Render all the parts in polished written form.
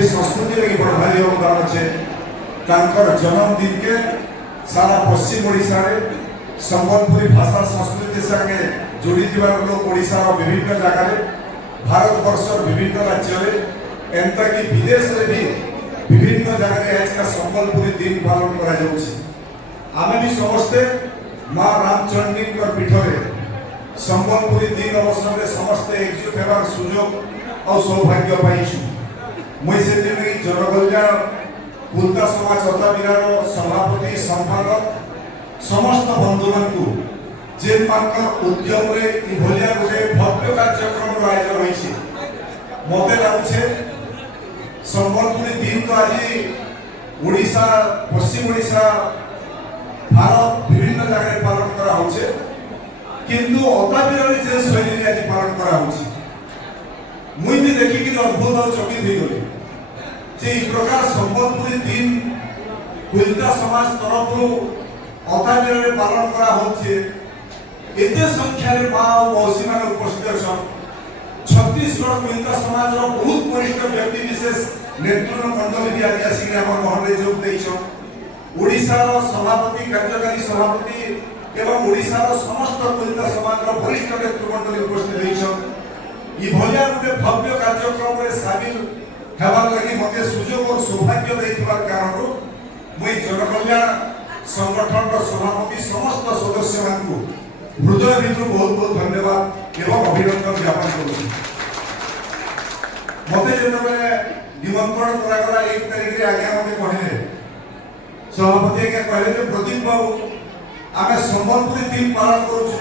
ସମ୍ବଲपुରୀ संस्कृति लगी बड़ भारी योगदान अच्छे जन्मदिन के सारा पश्चिम ओडिशा रे संबलपुरी भाषा संस्कृति संगे जोड़ी लोग ओडिशा विभिन्न जगह भारत वर्ष विभिन्न राज्य में एंता कि विदेश में भी विभिन्न जगह का संबलपुरी दिन पालन करा आमे भी समस्ते माँ रामचंडी पीठ में संबलपुरी दिन अवसर में समस्ते एकजुट होवार सुजोग और सौभाग्य पाइछु। मुई से जनकल्याण कुलता समाज अताबिरार सभापति संपादक समस्त बंधु मानू जेन मानकर उद्यम रे इभलिया गोटे भव्य कार्यक्रम आयोजन होइछि मते लागुछे संबलपुरी दिन तो आज ओडिशा पश्चिम ओडिशा भारत विभिन्न जगह पालन करा होछे किंतु अताबिरार जे शैली आज पालन करा होछि मुई भी देखि कि अद्भुत और चकित हो गली जे ई प्रकार संबलपुरी दिन कुलता समाज तरफ अताबिरार पालन करा होछे एते संख्या रे मां और मौसी मान उपस्थित अछन छत्तीसगढ़ कुलता समाज रो बहुत वरिष्ठ व्यक्ति विशेष नेतृत्व मंडली भी आज आसी हमर महल रे जोग दैछन ओडिशा रो सभापति कार्यकारी सभापति एवं ओडिशा रो समस्त कुलता समाज रो वरिष्ठ नेतृत्व मंडली उपस्थित दैछन ई भलिया गुटे भव्य कार्यक्रम रे शामिल हेबार लागि मते सुजोग और सौभाग्य दैथिबार कारण मुई जनकल्याण संगठन रो सभापति समस्त सदस्य मानकु हृदय भितर बहुत बहुत धन्यवाद एवं अभिनंदन ज्ञापन करूँ। मते जेतबेले निमंत्रण करागला 1 तारिख रे आज्ञा मते कहले सभापति के कहले जे प्रदीप बाबू आमे संबलपुरी दिन पालन करूछु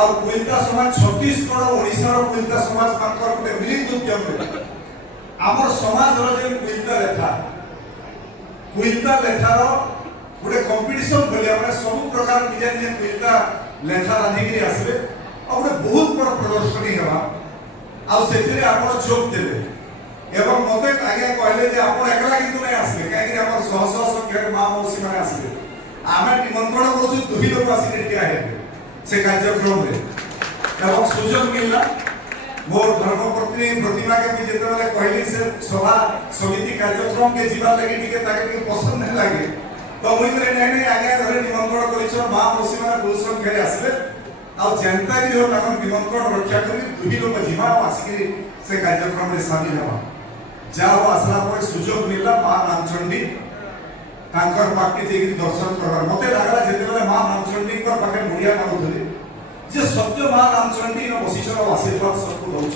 आ कुलता समाज छत्तीसगढ़ ओडिशा रो कुलता समाज मानकर गोटे मिलित उद्यम रे हमर समाज रो जे कुलता लेखा रो गोटे कंपटीशन भलिया माने सब प्रकार डिजाइन जे कुलता लेखा राधिगिरी आसबे और गोटे बहुत बड़ प्रदर्शनी हेबा आ सेथिरे आपण जोग देबे एवं मते आगे कहले जे आपण एकला किंतु नै आसबे काहे कि हमर सह सह संख्या मां मौसी माने आसबे आमे निमंत्रण करछु दुही लोक आसी ठिया हेबे से कार्यक्रम रे एवं सुजोग मिलला मोर धर्मपत्नी प्रतिमा के भी जेतेबेले कहली से सभा समिति कार्यक्रम के जीवा लागि टिके ताके टिके पसंद नै लागे तो मुई करे नै नै आगे घरे निमंत्रण करिछ मां मौसी माने बहुत संख्या रे आसबे आ जनता भी हो ताकन निमंत्रण रक्षा करी दुही लोक जीवा आसी से कार्यक्रम रे शामिल हेबा जाओ आसला पर सुजोग मिलला मां रामचंडी तांकर पाके जे दर्शन करबार मते लागला जेतेबेले मां रामचंडी पर पाके मुड़िया मारुथली जे सत्य मां रामचंडी न बसिछर आशीर्वाद सबको दउछ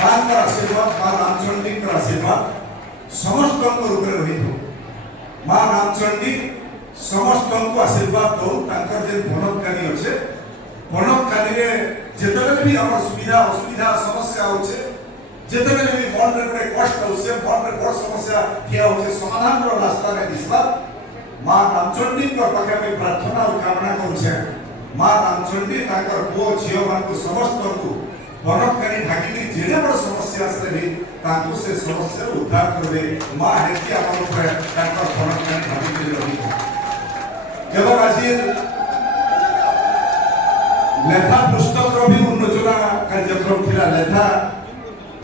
तांकर आशीर्वाद मां रामचंडी कर आशीर्वाद समस्त को ऊपर रहितो मां रामचंडी समस्त को आशीर्वाद दउ तांकर जे बनकानी अछि बनकानी रे जेतेबेले भी हमर सुविधा असुविधा समस्या होछे जेतेबेले भी मन रे गोटे कष्ट होछे मन रे बड़ समस्या किया होछे समाधान रो रास्ता रे दिसबा मां रामचंडी को पाके में प्रार्थना और कामना करूछे मां रामचंडी ताकर पो झियो मान को समस्त को बनकानी ढाकी जेने बड़ समस्या से भी ताकू से समस्या उद्धार करबे मां हेती आपन पर ताकर बनकानी ढाकी रही एवं आज लेखा पुस्तक रो भी उन्मोचना कार्यक्रम थिला लेखा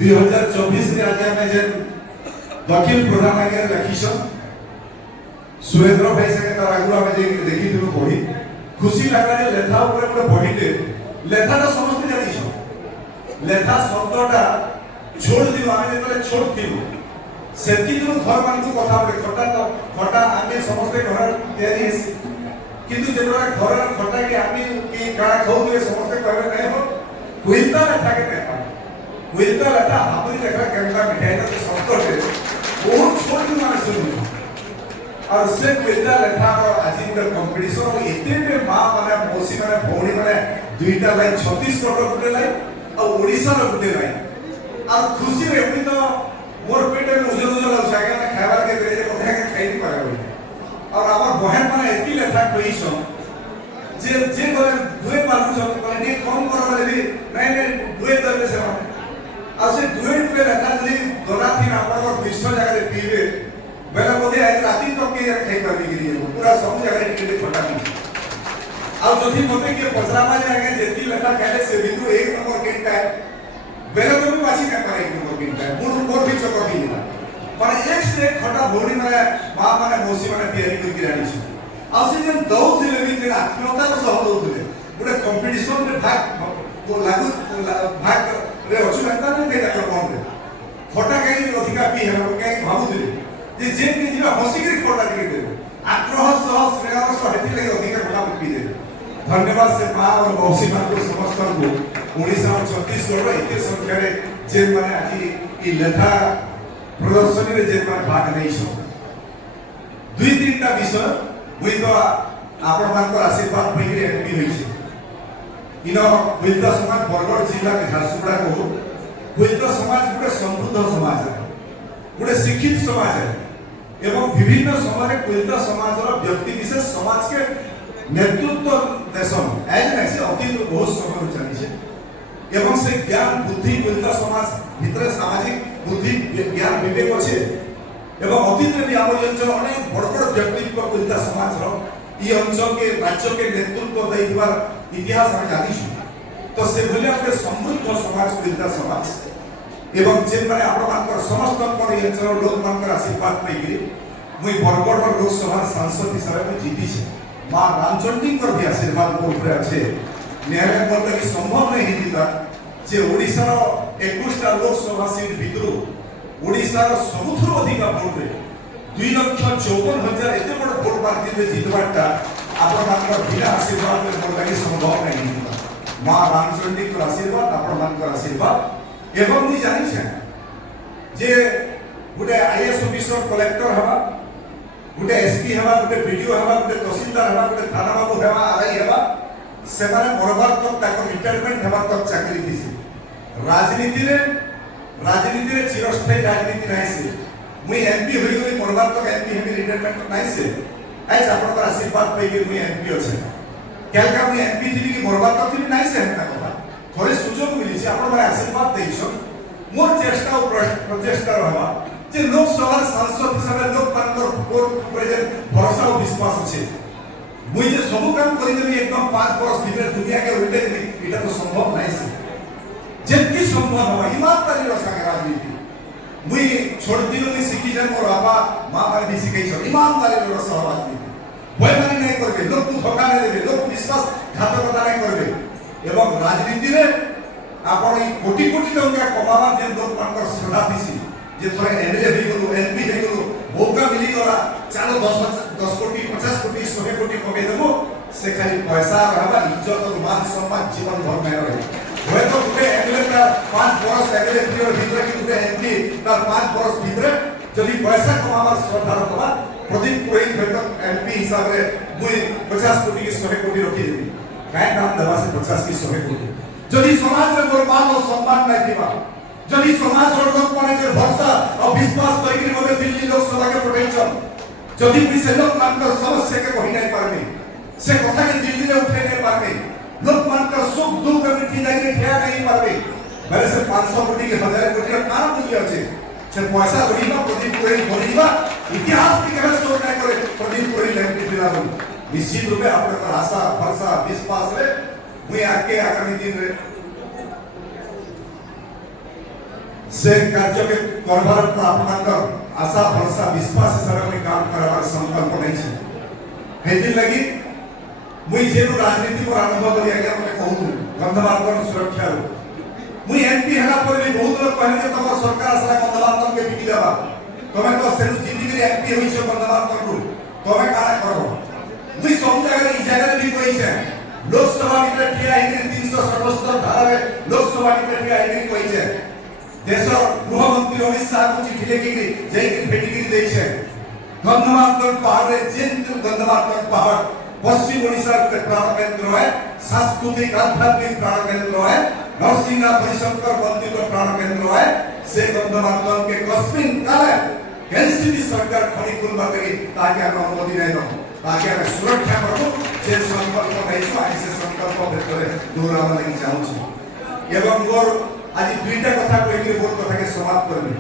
2024 रे आज में जे दक्षिण प्रधान आगे लिखिसन सुरेंद्र भाई से तार आगुआ में जे देखि दिनु बही खुशी लागला जे लेखा ऊपर गोटे बहीटे लेखाटा समस्त जानिछ लेखा शब्दटा छोड़ दिनु आमे जेतले छोड़ दिनु सेति दिनु घर मान को कथा बोले खटा आमे समस्त घर तयारी हेसी किंतु जेतले घर खटा के आमे की काळा खाउले समस्त कहबे नै हो कुइता लेखा के नै कुइता लेखा हाबरी लेखा केंदा मिठाई तो शब्द है बहुत छोटी माने सुनु और से कुइता लेखा आज गोटे कंपटीशन एते में मां माने मौसी माने भौणी माने दुईटा लाइन छत्तीसगढ़ गुटे लाइन और ओडिशा रो गुटे लाइन और खुशी रे एमि तो मोर पेटे में उजल उजल लग जाके ना खाइबार के देरे कथा के खाइ नहीं पारे और हमर बहन माने एती लेखा कहिसो जे जे बोले दुए मानु छ बोले ने कम कर बोले भी नहीं दुए दरले से और से दुए पे लेखा जदी दोना थी आपन 200 जगह रे पीबे बेला बोले आज राती तो के खाइ पाबी गिरी पूरा सब जगह रे टिके फटा दी और जदी मते के पचरामा जाएगा जेती लेखा कहले से बिंदु 1 नंबर केटा है बेला तो भी वासी का पाए एक नंबर केटा है मूल ऊपर भी चकर दी से खटा भौणी माने माँ माने मौसी माने तैयारी करके आनी आ से जन दौथिले भी जे आत्मीयतार सह दौथिले गोटे कंपटीशन रे भाग लागू भाग रे अछि लगता नै तेटा कोन रे खटा कहीं अधिका पी हेबो कहीं भाबुथिले जे जे भी जीवा हसी के खटा टिके देबे आग्रह सह स्नेहर सह हेति लगे अधिका खटा पी देबे। धन्यवाद से माँ और मौसी माँ को समस्त को ओडिशा और छत्तीसगढ़ एते संख्या रे जे माने आज ई लेखा प्रदर्शनी रे जे माने भाग नै छ दुई तीनटा विषय हुई तो आपण मानकर आशीर्वाद पहिले एमपी होई छ इनो हुईता समाज बरगढ़ जिला के झारसुगुड़ा को हुईता समाज गोटे समृद्ध समाज है गोटे शिक्षित समाज है एवं विभिन्न समय हुईता समाज रो व्यक्ति विशेष समाज के नेतृत्व देशम एज से अतीत बहुत समय चली छे एवं से ज्ञान बुद्धि हुईता समाज भीतर सामाजिक बुद्धि ज्ञान विवेक अछि एवं अतीत में भी आम अंचल अनेक बड़ बड़ व्यक्तित्व हुईता समाज रो ई अंचल के राज्य के नेतृत्व दैबार इतिहास हम जानी तो से भले अपने समृद्ध समाज हुईता समाज एवं जे माने आपण मानकर समस्त पर ई अंचल लोक मानकर आशीर्वाद पाइकरी मुई बरगढ़ लोकसभा सांसद हिसाब से जीती छे मां रामचंडी कर भी आशीर्वाद को ऊपर আছে न्याय बोलते कि संभव नहीं हिता जे ओडिसा रो 21 टा लोकसभा सीट भितरु ओडिसा रो सबथुर अधिक वोट रे 2,54,000 एते बड़ वोट मार्जिन रे जीतबाटा आपण मानकर बिना आशीर्वाद रे बोलते कि संभव नहीं हिता मां रामचंडी को आशीर्वाद आपण मानकर आशीर्वाद एवं नि जानि छै जे गुटे आईएएस ऑफिसर कलेक्टर हवा गुटे एसपी हवा गुटे बीडीओ हवा गुटे तहसीलदार हवा गुटे थाना बाबू हवा आरआई हवा सेमाने मरबार तक ताको रिटायरमेंट हवा तक चाकरी दिसी राजनीति रे चिरस्थायी राजनीति नाही से मुई एमपी होई गई मरबार तक एमपी हेमी रिटायरमेंट नाही से आज आपण का आशीर्वाद पाई के मुई एमपी होसे केलका मुई एमपी थी कि मरबार तक थी नाही से हमका कथा थोड़े सुजोग मिली छै आपण माने आशीर्वाद देइछो मोर चेष्टा और प्रचेष्टा रहबा जे लोकसभा सांसद हिसाब लोक मानकर प्रेजेंट भरोसा और विश्वास अछि मुई जे सब काम करि देबी एकदम 5 वर्ष भीतर दुनिया के उल्टे देबी एटा तो संभव नाही से जेति संभव हो ईमानदारी रो संग राजनीति मुई छोड़ दिनो में सिखी जन मोर बाबा मां माने भी सिखै छ ईमानदारी रो सह राजनीति भय माने नहीं करबे लोक को धोखा नहीं देबे लोक विश्वास घातकता नहीं करबे एवं राजनीति रे आपण ई कोटी कोटी टका कमावा जे लोक मानकर श्रद्धा दिसी जे थोड़े एमएलए भी गलो एमपी भी गलो मौका मिली गला चलो 10 कोटी 50 कोटी 100 कोटी कमे देबो से खाली पैसा रहबा इज्जत और मान सम्मान जीवन भर में रहे होय तो गुटे एमएलए का 5 वर्ष एमएलए पीरियड भीतर कि गुटे एमपी का 5 वर्ष भीतर जदी पैसा कमावा श्रद्धा रखबा प्रदीप पुरोहित भेट एमपी हिसाब रे मुई 50 कोटी की 100 कोटी रखी देबी काय काम दबा से 50 की 100 कोटी जदी समाज में मोर मान और सम्मान नहीं दिबा जदी समाज और लोक माने जे भरोसा और विश्वास करिके मोके दिल्ली लोकसभा के पठैछन जदी भी से लोक मानकर समस्या के कहि नहीं पारबे से कथा के दिल्ली रे उठे नहीं पारबे लोक मानकर सुख दुख में मिठी जाके ठिया नहीं पारबे मेरे से 500 कोटी के 1000 कोटी का काम मूल्य আছে से पैसा धरिबा प्रदीप पुरोहित बोलिबा इतिहास की केवल सोच नहीं करे प्रदीप पुरोहित एमपी दिला निश्चित रूपे आपन आशा भरोसा विश्वास रे मुई आके आगामी दिन रे से कार्य के करबार आपनकर आशा भरोसा विश्वास हिसाब में काम करबार संकल्प नहीं छै हेति लगी मुई जेनु राजनीति पर अनुभव करिया के मते कहू गंधमार्दन सुरक्षा रो मुई एमपी हला पर भी बहुत लोग कहले जे तमर सरकार असला गंधमार्दन के बिकी देबा तमे तो सेनु जिंदगी रे एमपी होई छ गंधमार्दन रो तमे काहे करबो मुई सब जगह ई जगह भी कहि छै लोकसभा में ठिया है 377 धारा रे लोकसभा में ठिया है कहि छै देश गृह मंत्री अमित शाह को चिट्ठी लेके जय के भेटी दे छै गंधमार्दन पहाड़ रे जेन गंधमार्दन पहाड़ पश्चिम ओडिशा के प्राण केंद्र है सांस्कृतिक आध्यात्मिक प्राण केंद्र है नरसिंहा हरिशंकर मंदिर का प्राण केंद्र है से गंधमार्दन के कस्मिन काले एनसीपी सरकार खणी खुलबा करी ताकि हम अनुमति नहीं दो ताकि हम सुरक्षा करू जे संकल्प नहीं छ आई से संकल्प भेतरे दोहरावा लागि चाहू छी एवं मोर आज दुईटा कथा कहि बहुत कथा के समाप्त करबी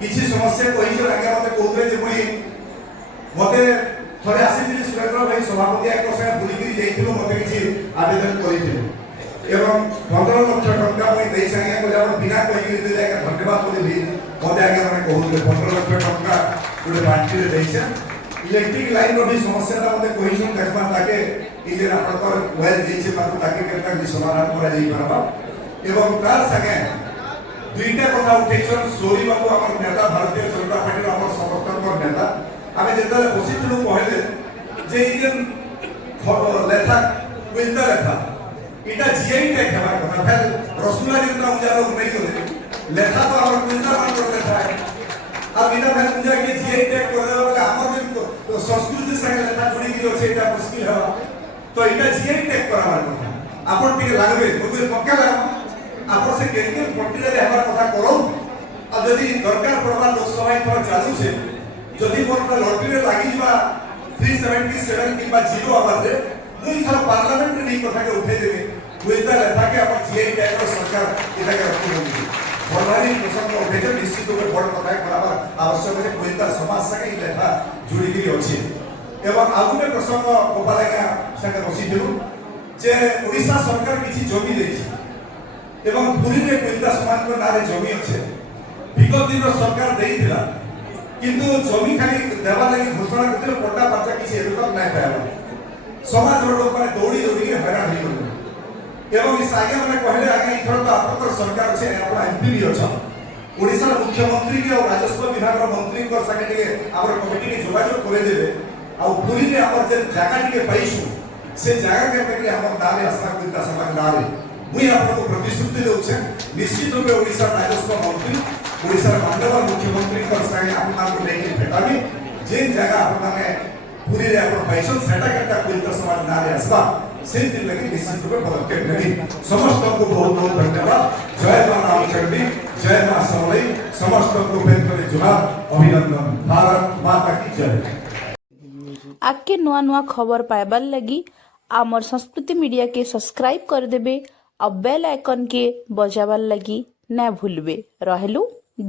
किछि समस्या कहि जो लागे मते कहले जे मुई मते थोड़े आसीथिली सुरेंद्र भाई सभापति एक से बुली करी जाइथिलो मते किछि आवेदन करिथिलो एवं 15 लाख टका मुई देइ संगे को जाब बिना कहि दे जाके धन्यवाद बोली मते आगे माने कहू 15 लाख टका गोटे बांटी रे देइछे इलेक्ट्रिक लाइन रो भी समस्या मते कहिसन देखबा ताके ई जे आपकर वेल देइछे ताको ताके केतना भी समाधान करा जाई परबा एवं तार संगे दुईटा कथा उठेछन सोरी बाबू हमर नेता भारतीय जनता पार्टी हमर समर्थक नेता आमे जेतले बसितलु कहले जे ई जे लेखा क्विंटल लेखा इटा जीआई टैग हेबा कथा फेर रसगुल्ला जेतना उजारो नै गले लेखा तो हमर क्विंटल मान कर लेखा है अब इना फेर मुझे के जीआई टैग कर देबा बोले हमर जो संस्कृति संगे लेखा जोड़ी कि अछि एटा मुश्किल हेबा तो इटा जीआई टैग कराबार कथा आपन टिके लागबे मुझे पक्का लगा आपन से केमिकल फर्टिलाइजर हेबार कथा करो अब यदि दरकार पड़बा लोकसभा थोड़ा चालू छे जदि मोर लॉटरी लागी जबा 377 किबा 0 आवाज रे मुई थर पार्लियामेंट रे नहीं कथा के उठे देबे बुइता लेखा के अपन जीआई टैग रो सरकार इटा के रखो होगी फरवरी प्रसंग उठे जे निश्चित रूपे बड़ कथा कराबार आवश्यक है बुइता समाज संगे लेखा जुड़ी गई अछि एवं आगुने प्रसंग गोपालका संगे बसी दिलु जे ओडिसा सरकार किछि जमी देछि एवं पुरी रे बुइता समाज को नारे जमी अछि विगत दिन सरकार देइथिला किंतु जमी खाली देवा लागि घोषणा करथिले पट्टा पाचा किछि एतक नै पायला समाज रो लोक माने दौड़ी दौड़ी के हैरान होई गले एवं इस आगे माने कहले आगे इथर तो आपकर सरकार छे आपन एमपी भी अछ ओडिसा रो मुख्यमंत्री के और राजस्व विभाग रो मंत्री को संगे के आवर कमिटी के जोगाजोग करे देबे आ पुरी रे आपर जे जागा के पाइसु से जागा के पे हमर दाले आस्था कुंता समाज नारे मुई आपको प्रतिश्रुति देउछे निश्चित रूपे ओडिसा राजस्व मंत्री ओडिसा माननीय मुख्यमंत्री कर संगे आपन को लेके भेटाबी जे जगह आपन पूरी रे आपन पैसा सेटा करता कुंता समाज नारे आसबा से दिन लगे निश्चित रूपे पदक्षेप लेबी समस्त को बहुत बहुत धन्यवाद जय मां रामचंडी जय मां समलाई समस्त को बेन करे जुहार अभिनंदन भारत माता की जय आके नुआ नुआ खबर पाइबार लगी आमर संस्कृति मीडिया के सब्सक्राइब कर देबे और बेल आइकन के बजाबार लगी ना भूलबे रहलु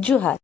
जुहार।